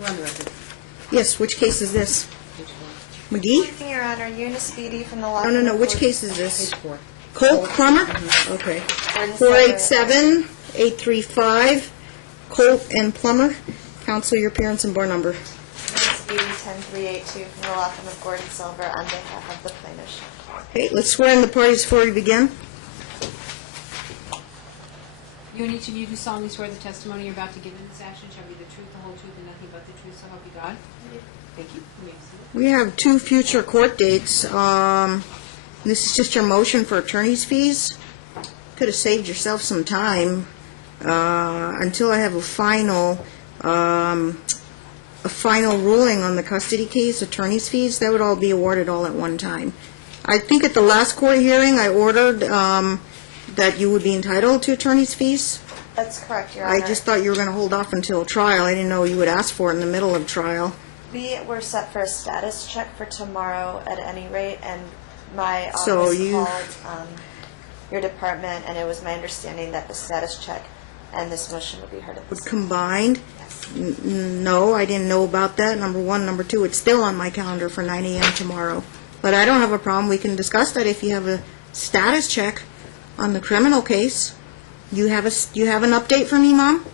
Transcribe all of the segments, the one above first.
We're on the record. Yes, which case is this? McGee? Your Honor, Eunice Beatty from the law. No, which case is this? Page 4. Colt Plummer? Okay. 487-835, Colt and Plummer. Counsel, your appearance and bar number. Eunice Beatty, 10382 from the law firm of Gordon Silver on behalf of the plaintiff. Okay, let's swear in the parties before we begin. You and each of you do solemnly swear the testimony you're about to give in this action shall be the truth, the whole truth, and nothing but the truth, so help you God? Thank you. You may be seated. We have 2 future court dates. This is just your motion for attorney's fees. Could have saved yourself some time until I have a final ruling on the custody case, attorney's fees. That would all be awarded all at one time. I think at the last court hearing I ordered that you would be entitled to attorney's fees. That's correct, Your Honor. I just thought you were going to hold off until trial. I didn't know you would ask for it in the middle of trial. We were set for a status check for tomorrow at any rate, and my office So you- called your department, and it was my understanding that the status check and this motion would be heard at the Would same combined? Yes. No, I didn't know about that, number one. Number two, it's still on my calendar for 9 a.m. tomorrow. But I don't have a problem. We can discuss that if you have a status check on the criminal case. You have an update for me, Mom?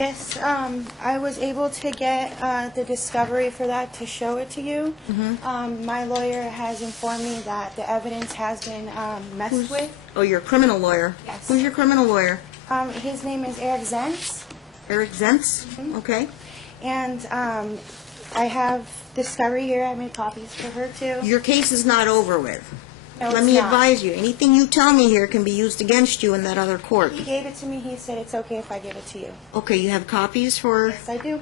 Yes, I was able to get the discovery for that to show it to you. My lawyer has informed me that the evidence has been messed with. Oh, you're a criminal lawyer. Yes. Who's your criminal lawyer? His name is Eric Zentz, Eric Zentz? Okay. and I have discovery here. I made copies for her too. Your case is not over with. No, Let it's me not. advise you, anything you tell me here can be used against you in that other court. He gave it to me. He said it's okay if I give it to you. Okay, you have copies for... Yes, I do.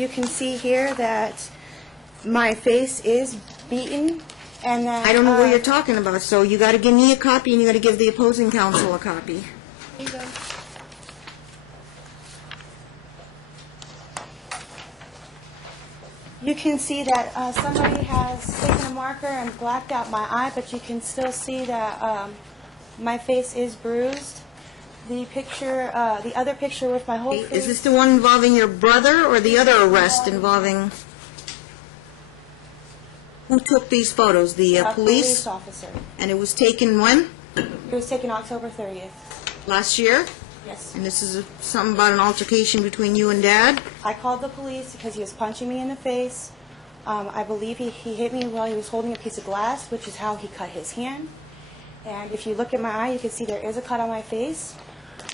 You can see here that my face is beaten, and that I don't know what you're talking about, so you got to give me a copy and you got to give the opposing counsel a copy. Here you go. You can see that somebody has taken a marker and blacked out my eye, but you can still see that my face is bruised. The picture, the other picture with my whole face. Is this the one involving your brother or the other arrest involving... Who took these photos? The a police? officer. And it was taken when? It was taken October 30th. Last year? Yes. And this is something about an altercation between you and Dad? I called the police because he was punching me in the face. I believe he hit me while he was holding a piece of glass, which is how he cut his hand. And if you look at my eye, you can see there is a cut on my face.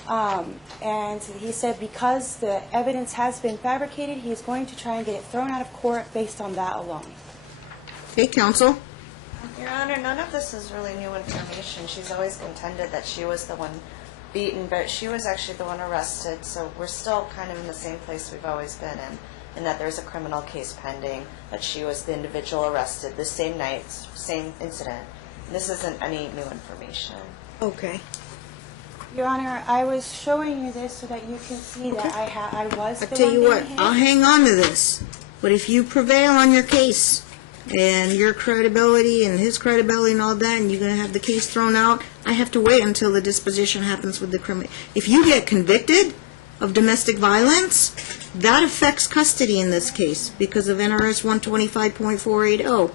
And he said because the evidence has been fabricated, he is going to try and get it thrown out of court based on that alone. Okay, counsel? Your Honor, none of this is really new information. She's always contended that she was the one beaten, but she was actually the one arrested, so we're still kind of in the same place we've always been in that there's a criminal case pending, that she was the individual arrested the same night, same incident. This isn't any new information. Okay. Your Honor, I was showing you this so that you can see that I was the I'll tell one you being what, hit. I'll hang on to this. But if you prevail on your case, and your credibility and his credibility and all that, and you're going to have the case thrown out, I have to wait until the disposition happens with the criminal. If you get convicted of domestic violence, that affects custody in this case because of NRS 125.480.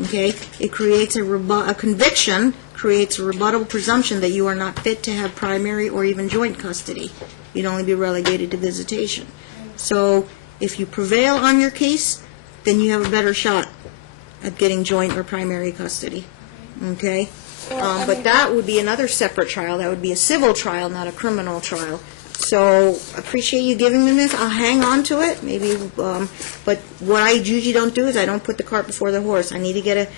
Okay? It creates a conviction, creates a rebuttable presumption that you are not fit to have primary or even joint custody. You'd only be relegated to visitation. So if you prevail on your case, then you have a better shot at getting joint or primary custody. Okay? But that would be another separate trial. That would be a civil trial, not a criminal trial. So appreciate you giving me this. I'll hang on to it, maybe. But what I usually don't do is I don't put the cart before the horse. I need to get a...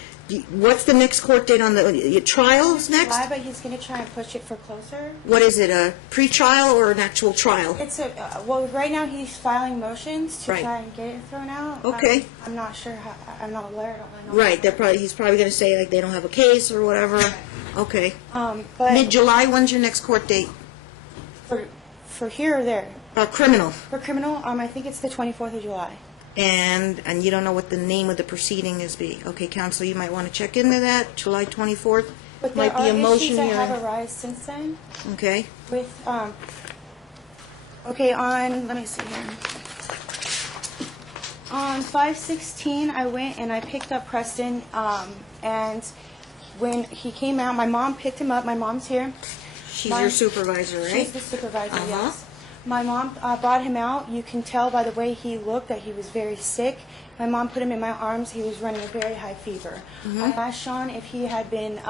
What's the next court date on the trials next? July, but he's going to try and push it for closer. What is it, a pre-trial or an actual trial? It's a well. Right now, he's filing motions to Right. try and get it thrown out. Okay. I'm not sure. I'm not aware. I don't know. Right, he's probably going to say like they don't have a case or whatever. Okay. But Mid-July, when's your next court date? for here or there, Criminal. for criminal, I think it's the 24th of July. And you don't know what the name of the proceeding is be. Okay, counsel, you might want to check into that. July 24th But there might be a are motion issues that here. have arisen since then. Okay. With okay, on let me see here. On 5/16, I went and I picked up Preston, and when he came out, my mom picked him up. My mom's here. She's your supervisor, right? She's the supervisor, Uh-huh. yes. My mom brought him out. You can tell by the way he looked that he was very sick. My mom put him in my arms. He was running a very high fever. I asked Sean if he had been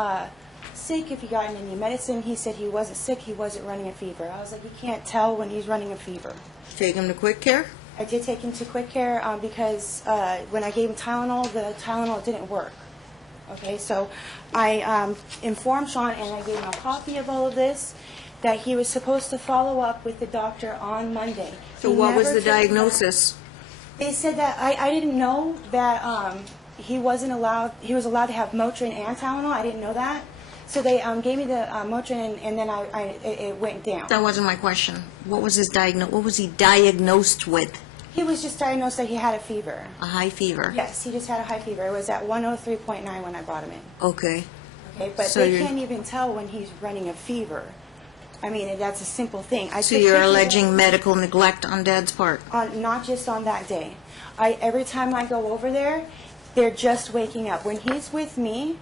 sick, if he gotten any medicine. He said he wasn't sick. He wasn't running a fever. I was like, you can't tell when he's running a fever. Take him to quick care? I did take him to quick care because when I gave him Tylenol, the Tylenol didn't work. Okay, so I informed Sean and I gave him a copy of all of this, that he was supposed to follow up with the doctor on Monday. So He what was never the came back. diagnosis? They said that I didn't know that he was allowed to have Motrin and Tylenol. I didn't know that. So they gave me the Motrin and then it went down. That wasn't my question. What was what was he diagnosed with? He was just diagnosed that he had a fever. A high fever? Yes, he just had a high fever. It was at 103.9 when I brought him in. Okay. Okay, but So they you're- can't even tell when he's running a fever. I mean, that's a simple thing. So you're alleging medical neglect on Dad's part? Not just on that day. Every time I go over there, they're just waking up. When he's with me,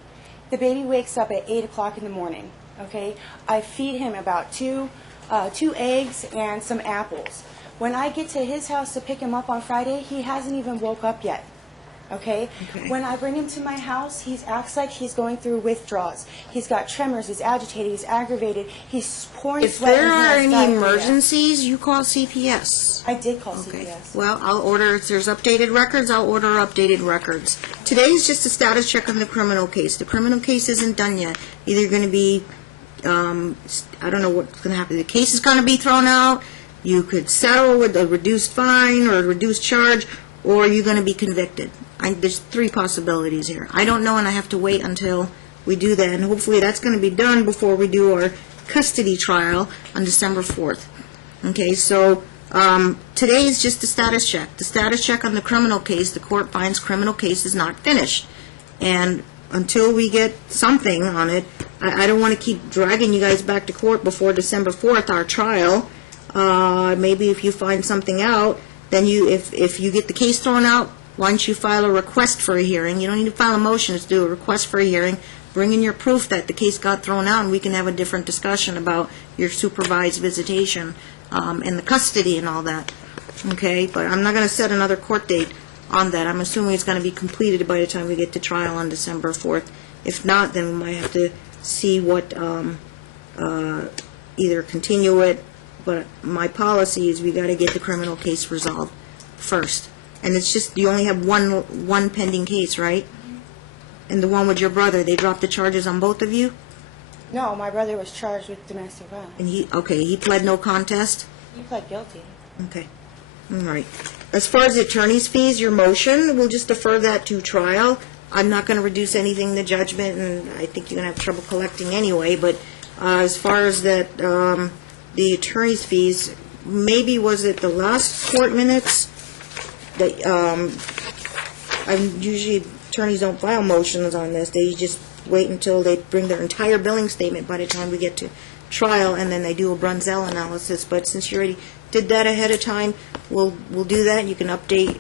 the baby wakes up at 8 o'clock in the morning. Okay, I feed him about two eggs and some apples. When I get to his house to pick him up on Friday, he hasn't even woke up yet. Okay? When I bring him to my house, he acts like he's going through withdrawals. He's got tremors, he's agitated, he's aggravated, he's pouring If sweat. there and he are has any diarrhea. emergencies, you call CPS. I did call Okay. CPS. Well, I'll order, if there's updated records, I'll order updated records. Today's just a status check on the criminal case. The criminal case isn't done yet. Either going to be, I don't know what's going to happen. The case is going to be thrown out. You could settle with a reduced fine or a reduced charge, or you're going to be convicted. There's three possibilities here. I don't know, and I have to wait until we do that, and hopefully that's going to be done before we do our custody trial on December 4th. Okay, so today is just a status check. The status check on the criminal case, the court finds criminal case is not finished. And until we get something on it, I don't want to keep dragging you guys back to court before December 4th, our trial. Maybe if you find something out, then if you get the case thrown out, why don't you file a request for a hearing? You don't need to file a motion, just do a request for a hearing. Bring in your proof that the case got thrown out, and we can have a different discussion about your supervised visitation and the custody and all that. Okay? But I'm not going to set another court date on that. I'm assuming it's going to be completed by the time we get to trial on December 4th. If not, then we might have to see what, either continue it, but my policy is we got to get the criminal case resolved first. And it's just, you only have one pending case, right? And the one with your brother, they dropped the charges on both of you? No, my brother was charged with domestic violence. And he pled no contest? He pled guilty. Okay. All right. As far as the attorney's fees, your motion, we'll just defer that to trial. I'm not going to reduce anything in the judgment, and I think you're going to have trouble collecting anyway, but as far as that, the attorney's fees, maybe was it the last court minutes that, usually attorneys don't file motions on this. They just wait until they bring their entire billing statement by the time we get to trial, and then they do a Brunzell analysis. But since you already did that ahead of time, we'll do that. You can update,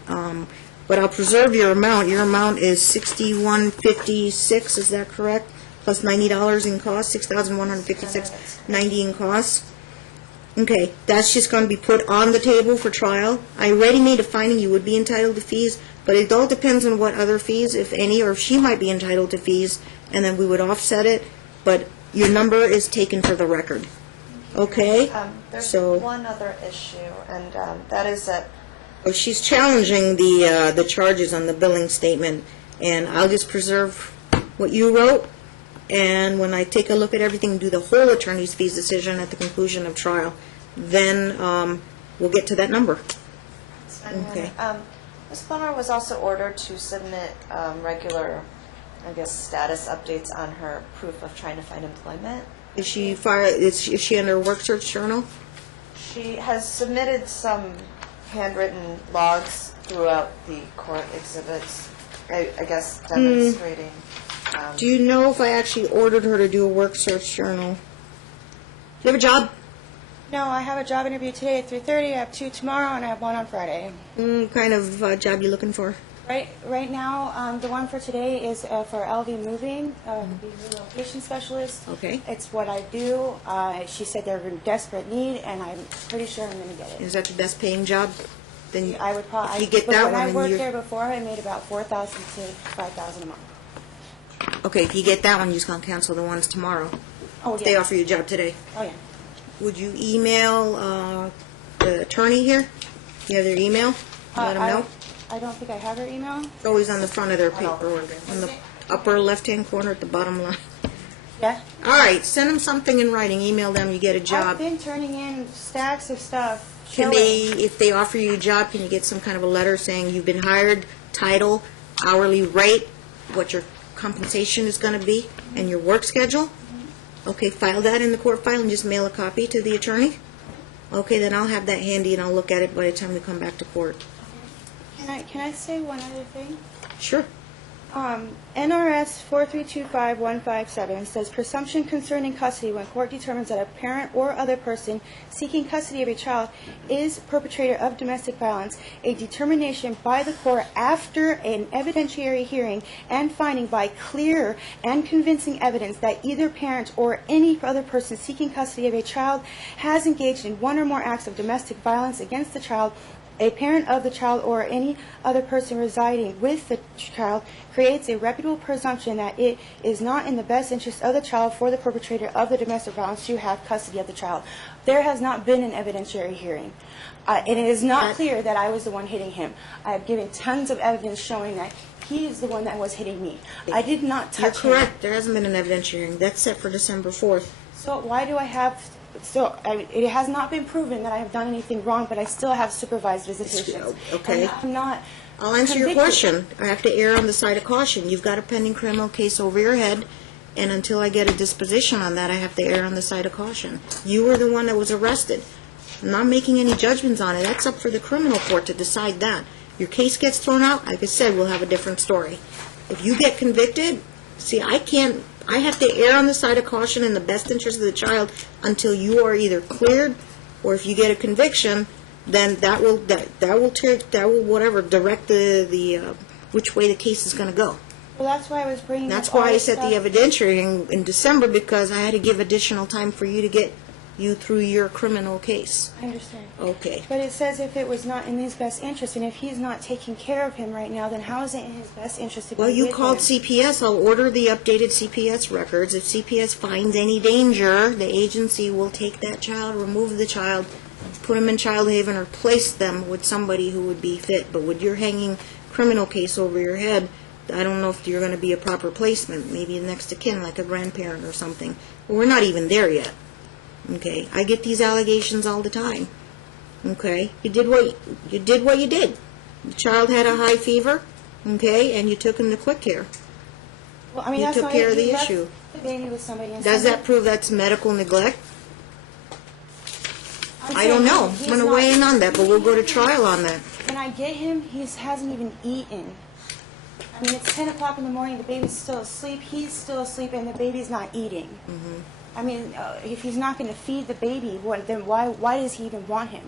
but I'll preserve your amount. Your amount is $61.56. Is that correct? Plus $90 in costs, $6,156.90 in costs. Okay, that's just going to be put on the table for trial. I already made a finding you would be entitled to fees, but it all depends on what other fees, if any, or if she might be entitled to fees, and then we would offset it. But your number is taken for the record. Okay? There's So- one other issue, and that is that Oh, she's challenging the charges on the billing statement, and I'll just preserve what you wrote, and when I take a look at everything, do the whole attorney's fees decision at the conclusion of trial, then we'll get to that number. Okay. Ms. Plummer was also ordered to submit regular, I guess, status updates on her proof of trying to find employment. Is she under work search journal? She has submitted some handwritten logs throughout the court exhibits, I guess demonstrating. Do you know if I actually ordered her to do a work search journal? Do you have a job? No, I have a job interview today at 3:30. I have 2 tomorrow, and I have 1 on Friday. Kind of job you looking for? Right now, the one for today is for LV Moving, the relocation specialist. Okay. It's what I do. She said they're in desperate need, and I'm pretty sure I'm going to get it. Is that the best paying job? Then I would probably. if you get that when one, I then worked you're there before, I made about $4,000 to $5,000 a month. okay. If you get that one, you're just gonna cancel the ones tomorrow. Oh If they yeah. offer you a job today. Oh yeah. Would you email the attorney here? You have their email? Let them know. I don't think I have her email. It's always on the front of their paperwork, on the upper left-hand corner at the bottom line. Yeah. All right, send them something in writing. Email them. You get a I've job. been turning in stacks of stuff. Can showing- they, if they offer you a job, can you get some kind of a letter saying you've been hired, title, hourly rate, what your compensation is going to be, and your work schedule? Okay, file that in the court file and just mail a copy to the attorney? Okay, then I'll have that handy and I'll look at it by the time we come back to court. Can I say one other thing? Sure. NRS 4325157 says presumption concerning custody when court determines that a parent or other person seeking custody of a child is perpetrator of domestic violence, a determination by the court after an evidentiary hearing and finding by clear and convincing evidence that either parent or any other person seeking custody of a child has engaged in one or more acts of domestic violence against the child, a parent of the child or any other person residing with the child creates a reputable presumption that it is not in the best interest of the child for the perpetrator of the domestic violence to have custody of the child. There has not been an evidentiary hearing. And it is not clear that I was the one hitting him. I have given tons of evidence showing that he is the one that was hitting me. I did not touch him. You're correct. There hasn't been an evidentiary hearing. That's set for December 4th. So why do I have... So it has not been proven that I have done anything wrong, but I still have supervised visitations. Okay. And I'm not I'll answer your convicted. question. I have to err on the side of caution. You've got a pending criminal case over your head, and until I get a disposition on that, I have to err on the side of caution. You were the one that was arrested. I'm not making any judgments on it. That's up for the criminal court to decide that. Your case gets thrown out, like I said, we'll have a different story. If you get convicted, see, I have to err on the side of caution in the best interest of the child until you are either cleared, or if you get a conviction, then that will whatever direct the which way the case is going to go. Well, that's why I was bringing. That's up all why I this set the stuff. evidentiary in December, because I had to give additional time for you to get you through your criminal case. I understand. Okay. But it says if it was not in his best interest, and if he's not taking care of him right now, then how is it in his best interest to be Well, you with called him? CPS. I'll order the updated CPS records. If CPS finds any danger, the agency will take that child, remove the child, put them in child haven, or place them with somebody who would be fit. But with your hanging criminal case over your head, I don't know if you're going to be a proper placement, maybe next to kin, like a grandparent or something. Well, we're not even there yet. Okay, I get these allegations all the time. Okay, you did what you did. The child had a high fever. Okay, and you took him to quick care. Well, I mean, you that's took not care it. of the He left issue. the baby with somebody. And Does somebody- that prove that's medical neglect? I'm I don't saying know. he's I'm going to not- weigh in on that, but we'll go to trial on that. When I get him, he hasn't even eaten. I mean, it's 10 o'clock in the morning, the baby's still asleep, he's still asleep, and the baby's not eating. Mm-hmm. I mean, if he's not going to feed the baby, then why does he even want him?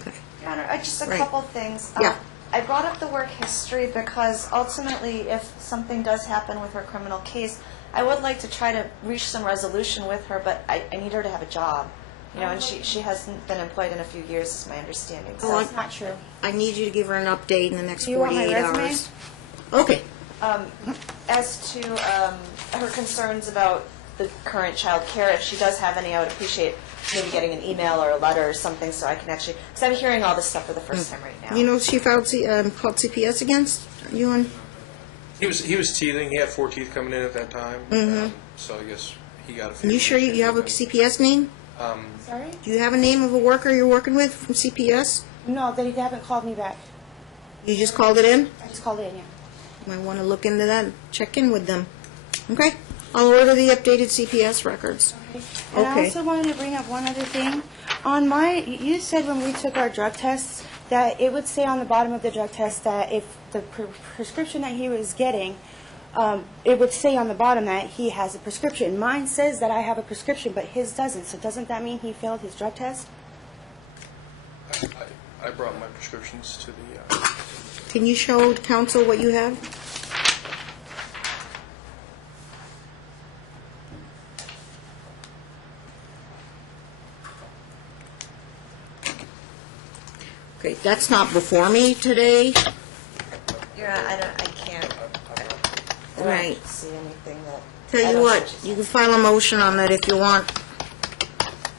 Okay. Your Honor, just a Right. couple things. Yeah. I brought up the work history because ultimately, if something does happen with her criminal case, I would like to try to reach some resolution with her, but I need her to have a job. You know, and she hasn't been employed in a few years, is my understanding. So, Oh, That's not true. I need you to give her an update in the next Do you want my 48 resume? hours. Okay. as to her concerns about the current child care, if she does have any, I would appreciate maybe getting an email or a letter or something so I can actually, because I'm hearing all this stuff for the first time right now. You know, she filed called CPS against you and He was teething. He had 4 teeth coming in at that time. So I guess he got a few. you sure you have a CPS name? Sorry? Do you have a name of a worker you're working with from CPS? No, they haven't called me back. You just called it in? I just called in, yeah. Might want to look into that and check in with them. Okay? I'll order the updated CPS records. And I Okay. also wanted to bring up one other thing. On you said when we took our drug tests that it would say on the bottom of the drug test that if the prescription that he was getting it would say on the bottom that he has a prescription. Mine says that I have a prescription, but his doesn't. So doesn't that mean he failed his drug test? I brought my prescriptions to the. Can you show council what you have? Okay, that's not before me today. I can't. I don't Right. see anything that. Tell I you don't what, see you can file a motion on that if you want.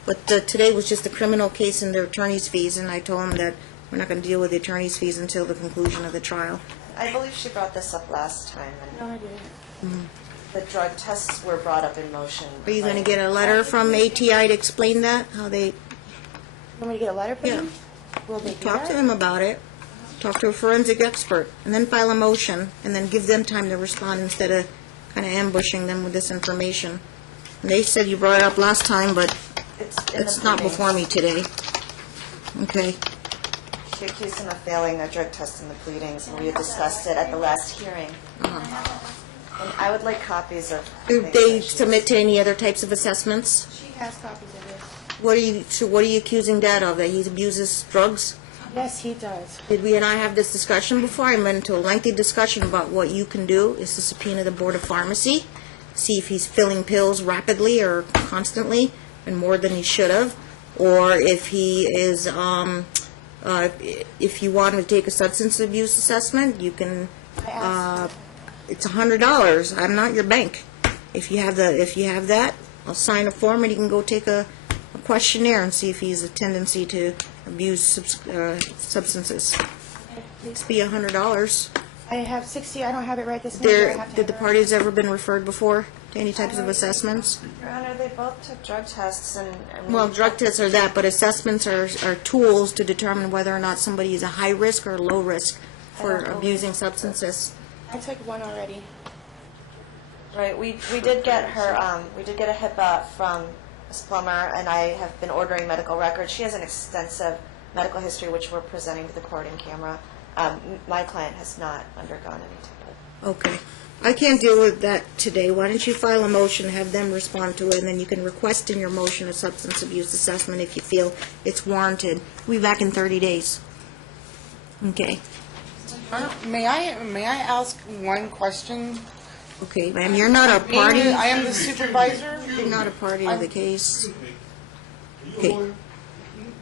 But today was just a criminal case and their attorney's fees, and I told them that we're not going to deal with the attorney's fees until the conclusion of the trial. I believe she brought this up last time, No, and I didn't. the drug tests were brought up in motion. Are you going to get a letter from ATI to explain that, how they You want me to get a letter from Yeah. him? Will they do talk to that? them about it, talk to a forensic expert, and then file a motion, and then give them time to respond instead of kind of ambushing them with this information. And they said you brought it up last time, but it's not before me today. Okay. She accused him of failing a drug test in the pleadings, and we had discussed it at the last hearing. And I would like copies of. Do things they that she's- submit to any other types of assessments? She has copies of this. What are you accusing Dad of, that he abuses drugs? Yes, he does. Did we and I have this discussion before? I went into a lengthy discussion about what you can do is to subpoena the Board of Pharmacy, see if he's filling pills rapidly or constantly and more than he should have, or if he is, if you want to take a substance abuse assessment, you can, I asked. it's $100. I'm not your bank. If you have that, I'll sign a form and you can go take a questionnaire and see if he has a tendency to abuse substances. It's be $100. I have 60. I don't have it right this minute. I have to Did have the it parties ever been referred before to any types of assessments? Your Honor, they both took drug tests, and Well, drug tests are that, but assessments are tools to determine whether or not somebody is a high risk or low risk for abusing substances. I took one already. Right, we did get her, we did get a HIPAA from Ms. Plummer, and I have been ordering medical records. She has an extensive medical history, which we're presenting to the court in camera. My client has not undergone any type of. Okay. I can't deal with that today. Why don't you file a motion, have them respond to it, and then you can request in your motion a substance abuse assessment if you feel it's warranted. We'll be back in 30 days. Okay. May I ask one question? Okay, ma'am, you're not a party. I am the supervisor. You're not a party to the case. Okay.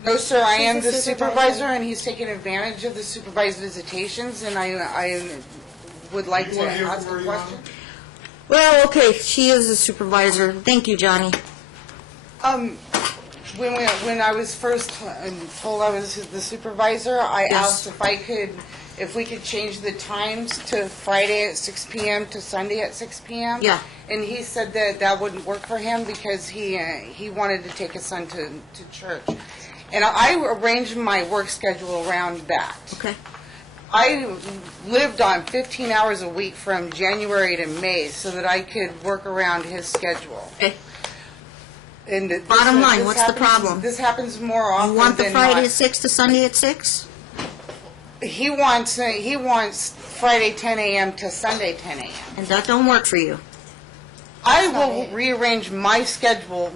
No, sir, I am She's the the supervisor. supervisor, and he's taking advantage of the supervised visitations, and I would like to ask a question. Well, okay, she is a supervisor. Thank you, Johnny. When I was first told I was the supervisor, I Yes. asked if we could change the times to Friday at 6 p.m. to Sunday at 6 p.m. Yeah. And he said that wouldn't work for him because he wanted to take his son to church. And I arranged my work schedule around that. Okay. I lived on 15 hours a week from January to May so that I could work around his schedule. Okay. And Bottom line, what's the happens- problem? This happens more often You want the than Friday not. at 6 to Sunday at 6? He wants Friday 10 a.m. to Sunday 10 a.m. And that don't work for you. I will rearrange my schedule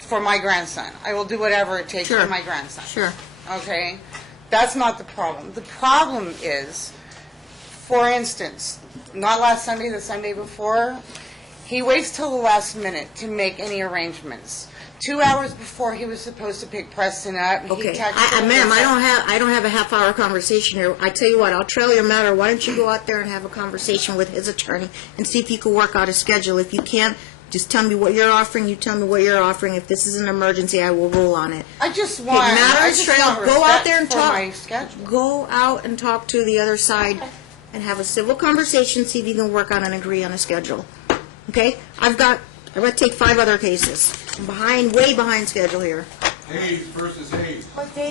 for my grandson. I will do whatever it takes Sure. for my grandson. Sure. Okay? That's not the problem. The problem is, for instance, not last Sunday, the Sunday before, he waits till the last minute to make any arrangements. 2 hours before he was supposed to pick Preston up, he Okay, texted me. ma'am, I don't have a half-hour conversation here. I tell you what, I'll trail your matter. Why don't you go out there and have a conversation with his attorney and see if you can work out a schedule. If you can't, just tell me what you're offering. You tell me what you're offering. If this is an emergency, I will rule on it. I just want, Okay, I matters, just Cheryl, want go out there and respect for talk. my schedule. Go out and talk to the other side and have a civil conversation, see if you can work on and agree on a schedule. Okay? I've got to take 5 other cases. I'm way behind schedule here. Hayes versus Hayes. What date